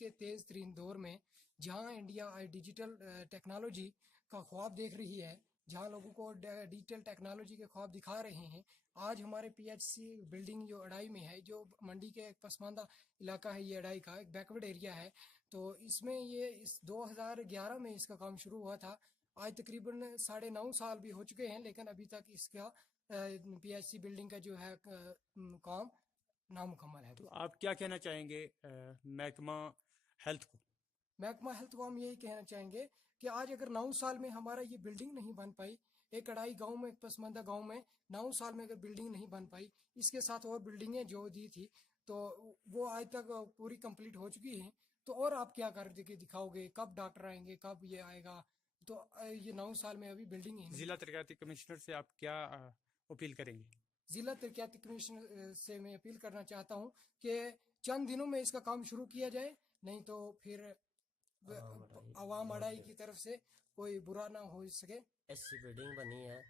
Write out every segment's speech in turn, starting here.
کے تیز ترین دور میں جہاں انڈیا ڈیجیٹل ٹیکنالوجی کا خواب دیکھ رہی ہے، جہاں لوگوں کو ڈیجیٹل ٹیکنالوجی کے خواب دکھا رہے ہیں، آج ہمارے پی ایچ سی بلڈنگ جو اڑائی میں ہے، جو منڈی کے ایک پسماندہ علاقہ ہے، یہ اڑائی کا ایک بیکورڈ ایریا ہے، تو اس میں یہ اس 2011 میں اس کا کام شروع ہوا تھا. آج تقریباً 9.5 سال بھی ہو چکے ہیں، لیکن ابھی تک اس کا پی ایچ سی بلڈنگ کا جو ہے کام نامکمل ہے. تو آپ کیا کہنا چاہیں گے محکمہ ہیلتھ کو؟ محکمہ ہیلتھ کو ہم یہی کہنا چاہیں گے کہ آج اگر 9 سال میں ہمارا یہ بلڈنگ نہیں بن پائی، ایک اڑائی گاؤں میں، ایک پسماندہ گاؤں میں 9 سال میں اگر بلڈنگ نہیں بن پائی، اس کے ساتھ اور بلڈنگیں جو دی تھی تو وہ آج تک پوری کمپلیٹ ہو چکی ہیں، تو اور آپ کیا کر کے دکھاؤ گے؟ کب ڈاکٹر آئیں گے؟ کب یہ آئے گا؟ تو یہ 9 سال میں ابھی بلڈنگ ہی نہیں. ضلع ترقیاتی کمشنر سے آپ کیا اپیل کریں گے؟ ضلع ترقیاتی کمشنر سے میں اپیل کرنا چاہتا ہوں کہ چند دنوں میں اس کا کام شروع کیا جائے، نہیں تو پھر عوام اڑائی کی طرف سے کوئی برا نہ ہو سکے. ایسی بلڈنگ بنی ہے،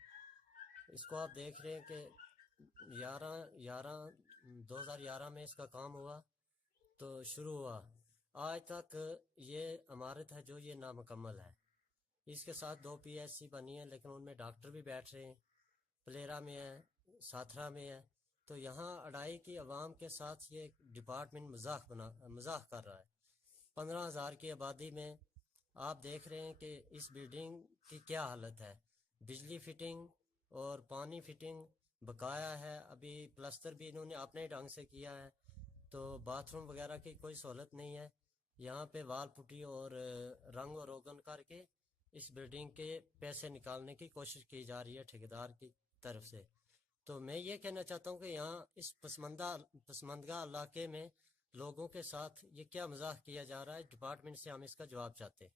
اس کو آپ دیکھ رہے ہیں کہ 2011 میں اس کا کام ہوا تو شروع ہوا، آج تک یہ عمارت ہے جو یہ نامکمل ہے. اس کے ساتھ 2 پی ایچ سی بنی ہیں، لیکن ان میں ڈاکٹر بھی بیٹھ رہے ہیں، پلیرا میں ہے، ساتھرا میں ہے. تو یہاں اڑائی کی عوام کے ساتھ یہ ڈپارٹمنٹ مذاق کر رہا ہے. 15,000 کی آبادی میں آپ دیکھ رہے ہیں کہ اس بلڈنگ کی کیا حالت ہے. بجلی فٹنگ اور پانی فٹنگ بقایا ہے، ابھی پلستر بھی انہوں نے اپنے ڈھنگ سے کیا ہے، تو باتھ روم وغیرہ کی کوئی سہولت نہیں ہے. یہاں پہ وال پٹی اور رنگ و روگن کر کے اس بلڈنگ کے پیسے نکالنے کی کوشش کی جا رہی ہے ٹھیکیدار کی طرف سے. تو میں یہ کہنا چاہتا ہوں کہ یہاں اس پسماندگہ علاقے میں لوگوں کے ساتھ یہ کیا مذاق کیا جا رہا ہے، ڈپارٹمنٹ سے ہم اس کا جواب چاہتے ہیں.